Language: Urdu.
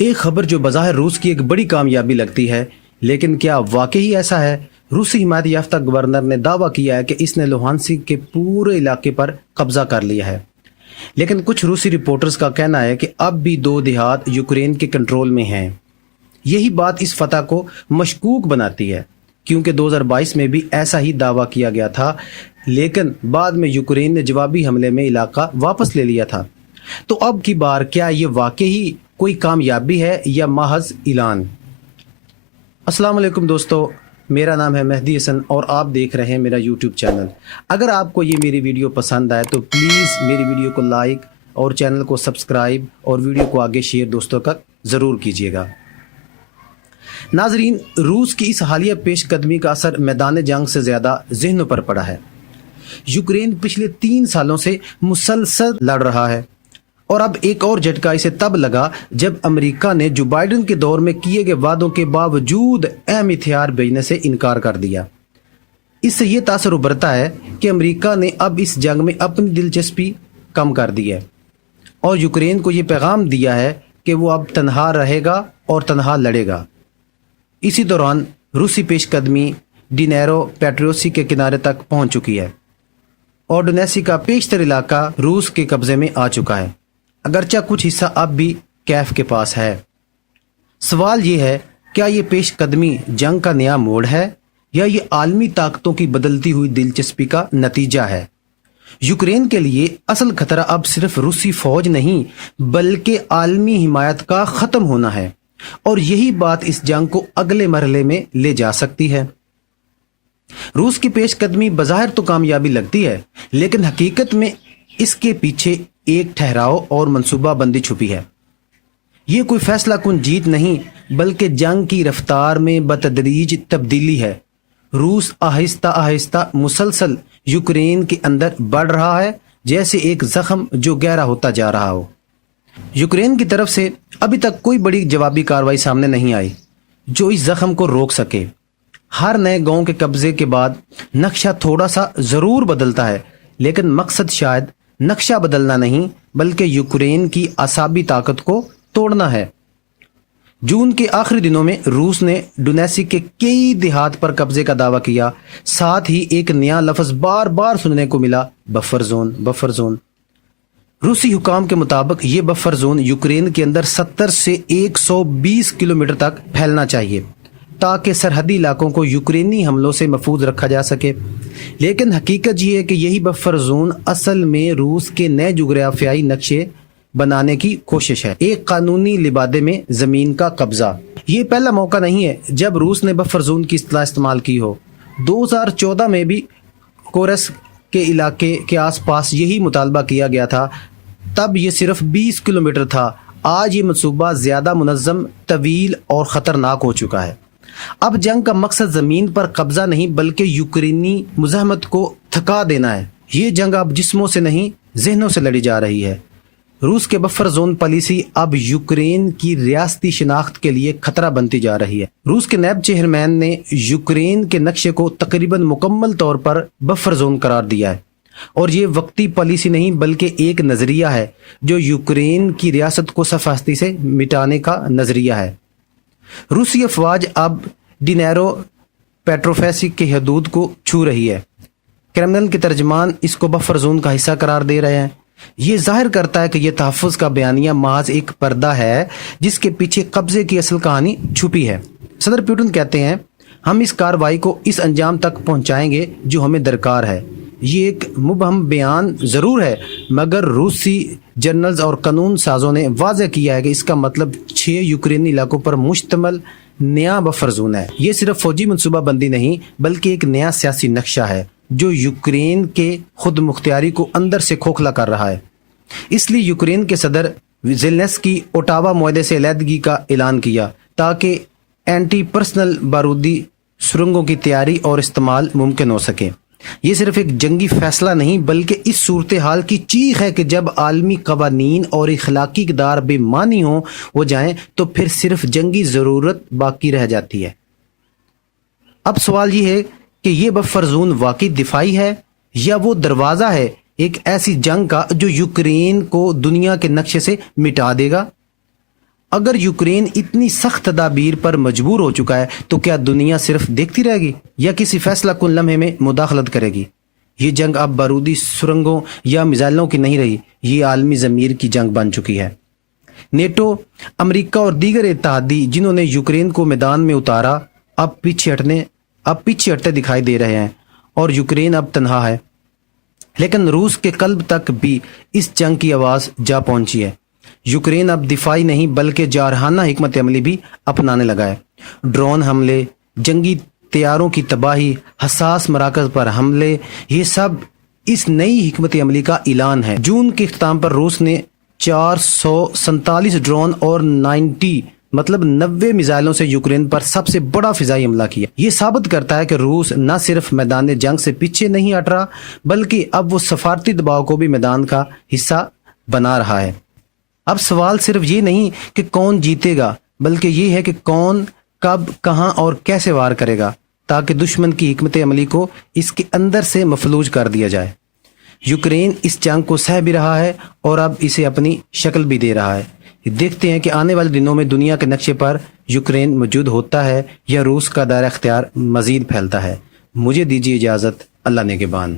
ایک خبر جو بظاہر روس کی ایک بڑی کامیابی لگتی ہے، لیکن کیا واقعی ایسا ہے؟ روسی حمایت یافتہ گورنر نے دعویٰ کیا ہے کہ اس نے لوہانسک کے پورے علاقے پر قبضہ کر لیا ہے، لیکن کچھ روسی رپورٹرز کا کہنا ہے کہ اب بھی 2 دیہات یوکرین کے کنٹرول میں ہیں۔ یہی بات اس فتح کو مشکوک بناتی ہے، کیونکہ 2022 میں بھی ایسا ہی دعویٰ کیا گیا تھا، لیکن بعد میں یوکرین نے جوابی حملے میں علاقہ واپس لے لیا تھا۔ تو اب کی بار کیا یہ واقعی کوئی کامیابی ہے یا محض اعلان؟ السلام علیکم دوستو، میرا نام ہے مہدی حسن اور آپ دیکھ رہے ہیں میرا یوٹیوب چینل۔ اگر آپ کو یہ میری ویڈیو پسند آئے تو پلیز میری ویڈیو کو لائک اور چینل کو سبسکرائب اور ویڈیو کو آگے شیئر دوستوں تک ضرور کیجیے گا۔ ناظرین، روس کی اس حالیہ پیش قدمی کا اثر میدان جنگ سے زیادہ ذہنوں پر پڑا ہے۔ یوکرین پچھلے 3 سالوں سے مسلسل لڑ رہا ہے، اور اب ایک اور جھٹکا اسے تب لگا جب امریکہ نے جو بائیڈن کے دور میں کیے گئے وعدوں کے باوجود اہم ہتھیار بھیجنے سے انکار کر دیا۔ اس سے یہ تاثر ابھرتا ہے کہ امریکہ نے اب اس جنگ میں اپنی دلچسپی کم کر دی ہے اور یوکرین کو یہ پیغام دیا ہے کہ وہ اب تنہا رہے گا اور تنہا لڑے گا۔ اسی دوران روسی پیش قدمی ڈینیرو پیٹروسی کے کنارے تک پہنچ چکی ہے اور ڈونیسی کا بیشتر علاقہ روس کے قبضے میں آ چکا ہے، اگرچہ کچھ حصہ اب بھی کیف کے پاس ہے۔ سوال یہ ہے، کیا یہ پیش قدمی جنگ کا نیا موڑ ہے یا یہ عالمی طاقتوں کی بدلتی ہوئی دلچسپی کا نتیجہ ہے؟ یوکرین کے لیے اصل خطرہ اب صرف روسی فوج نہیں بلکہ عالمی حمایت کا ختم ہونا ہے، اور یہی بات اس جنگ کو اگلے مرحلے میں لے جا سکتی ہے۔ روس کی پیش قدمی بظاہر تو کامیابی لگتی ہے، لیکن حقیقت میں اس کے پیچھے ایک ٹھہراؤ اور منصوبہ بندی چھپی ہے۔ یہ کوئی فیصلہ کن جیت نہیں بلکہ جنگ کی رفتار میں بتدریج تبدیلی ہے۔ روس آہستہ آہستہ مسلسل یوکرین کے اندر بڑھ رہا ہے، جیسے ایک زخم جو گہرا ہوتا جا رہا ہو۔ یوکرین کی طرف سے ابھی تک کوئی بڑی جوابی کارروائی سامنے نہیں آئی جو اس زخم کو روک سکے۔ ہر نئے گاؤں کے قبضے کے بعد نقشہ تھوڑا سا ضرور بدلتا ہے، لیکن مقصد شاید نقشہ بدلنا نہیں بلکہ یوکرین کی اعصابی طاقت کو توڑنا ہے۔ جون کے آخری دنوں میں روس نے ڈونیسک کے کئی دیہات پر قبضے کا دعویٰ کیا، ساتھ ہی ایک نیا لفظ بار بار سننے کو ملا، بفر زون۔ بفر زون روسی حکام کے مطابق یہ بفر زون یوکرین کے اندر 70 سے 120 کلومیٹر تک پھیلنا چاہیے تاکہ سرحدی علاقوں کو یوکرینی حملوں سے محفوظ رکھا جا سکے۔ لیکن حقیقت یہ ہے کہ یہی بفر زون اصل میں روس کے نئے جغرافیائی نقشے بنانے کی کوشش ہے، ایک قانونی لبادے میں زمین کا قبضہ۔ یہ پہلا موقع نہیں ہے جب روس نے بفر زون کی اصطلاح استعمال کی ہو۔ 2014 میں بھی کورس کے علاقے کے آس پاس یہی مطالبہ کیا گیا تھا، تب یہ صرف 20 کلومیٹر تھا۔ آج یہ منصوبہ زیادہ منظم، طویل اور خطرناک ہو چکا ہے۔ اب جنگ کا مقصد زمین پر قبضہ نہیں بلکہ یوکرینی مزاحمت کو تھکا دینا ہے۔ یہ جنگ اب جسموں سے نہیں ذہنوں سے لڑی جا رہی ہے۔ روس کے بفر زون پالیسی اب یوکرین کی ریاستی شناخت کے لیے خطرہ بنتی جا رہی ہے۔ روس کے نیب چیئرمین نے یوکرین کے نقشے کو تقریباً مکمل طور پر بفر زون قرار دیا ہے، اور یہ وقتی پالیسی نہیں بلکہ ایک نظریہ ہے جو یوکرین کی ریاست کو صفحستی سے مٹانے کا نظریہ ہے۔ روسی افواج اب ڈینیرو پیٹروفیسی کی حدود کو چھو رہی ہے۔ کرملن کے ترجمان اس کو بفر زون کا حصہ قرار دے رہے ہیں۔ یہ ظاہر کرتا ہے کہ یہ تحفظ کا بیانیہ محض ایک پردہ ہے جس کے پیچھے قبضے کی اصل کہانی چھپی ہے۔ صدر پوٹن کہتے ہیں، ہم اس کارروائی کو اس انجام تک پہنچائیں گے جو ہمیں درکار ہے۔ یہ ایک مبہم بیان ضرور ہے، مگر روسی جرنلز اور قانون سازوں نے واضح کیا ہے کہ اس کا مطلب 6 یوکرینی علاقوں پر مشتمل نیا بفر زون ہے۔ یہ صرف فوجی منصوبہ بندی نہیں بلکہ ایک نیا سیاسی نقشہ ہے جو یوکرین کے خود مختاری کو اندر سے کھوکھلا کر رہا ہے۔ اس لیے یوکرین کے صدر زیلنسکی اوٹاوا معاہدے سے علیحدگی کا اعلان کیا تاکہ اینٹی پرسنل بارودی سرنگوں کی تیاری اور استعمال ممکن ہو سکے۔ یہ صرف ایک جنگی فیصلہ نہیں بلکہ اس صورتحال کی چیخ ہے کہ جب عالمی قوانین اور اخلاقی اقدار بے معنی ہو جائیں تو پھر صرف جنگی ضرورت باقی رہ جاتی ہے۔ اب سوال یہ ہے کہ یہ بفر زون واقعی دفاعی ہے یا وہ دروازہ ہے ایک ایسی جنگ کا جو یوکرین کو دنیا کے نقشے سے مٹا دے گا۔ اگر یوکرین اتنی سخت تدابیر پر مجبور ہو چکا ہے تو کیا دنیا صرف دیکھتی رہے گی یا کسی فیصلہ کن لمحے میں مداخلت کرے گی؟ یہ جنگ اب بارودی سرنگوں یا میزائلوں کی نہیں رہی، یہ عالمی ضمیر کی جنگ بن چکی ہے۔ نیٹو، امریکہ اور دیگر اتحادی جنہوں نے یوکرین کو میدان میں اتارا اب پیچھے ہٹتے دکھائی دے رہے ہیں اور یوکرین اب تنہا ہے، لیکن روس کے قلب تک بھی اس جنگ کی آواز جا پہنچی ہے۔ یوکرین اب دفاعی نہیں بلکہ جارحانہ حکمت عملی بھی اپنانے لگا ہے۔ ڈرون حملے، جنگی طیاروں کی تباہی، حساس مراکز پر حملے، یہ سب اس نئی حکمت عملی کا اعلان ہے۔ جون کے اختتام پر روس نے 447 ڈرون اور 90 میزائلوں سے یوکرین پر سب سے بڑا فضائی حملہ کیا۔ یہ ثابت کرتا ہے کہ روس نہ صرف میدان جنگ سے پیچھے نہیں ہٹ رہا بلکہ اب وہ سفارتی دباؤ کو بھی میدان کا حصہ بنا رہا ہے۔ اب سوال صرف یہ نہیں کہ کون جیتے گا بلکہ یہ ہے کہ کون، کب، کہاں اور کیسے وار کرے گا تاکہ دشمن کی حکمت عملی کو اس کے اندر سے مفلوج کر دیا جائے۔ یوکرین اس جنگ کو سہ بھی رہا ہے اور اب اسے اپنی شکل بھی دے رہا ہے۔ دیکھتے ہیں کہ آنے والے دنوں میں دنیا کے نقشے پر یوکرین موجود ہوتا ہے یا روس کا دائرہ اختیار مزید پھیلتا ہے۔ مجھے دیجیے اجازت، اللہ نگہبان۔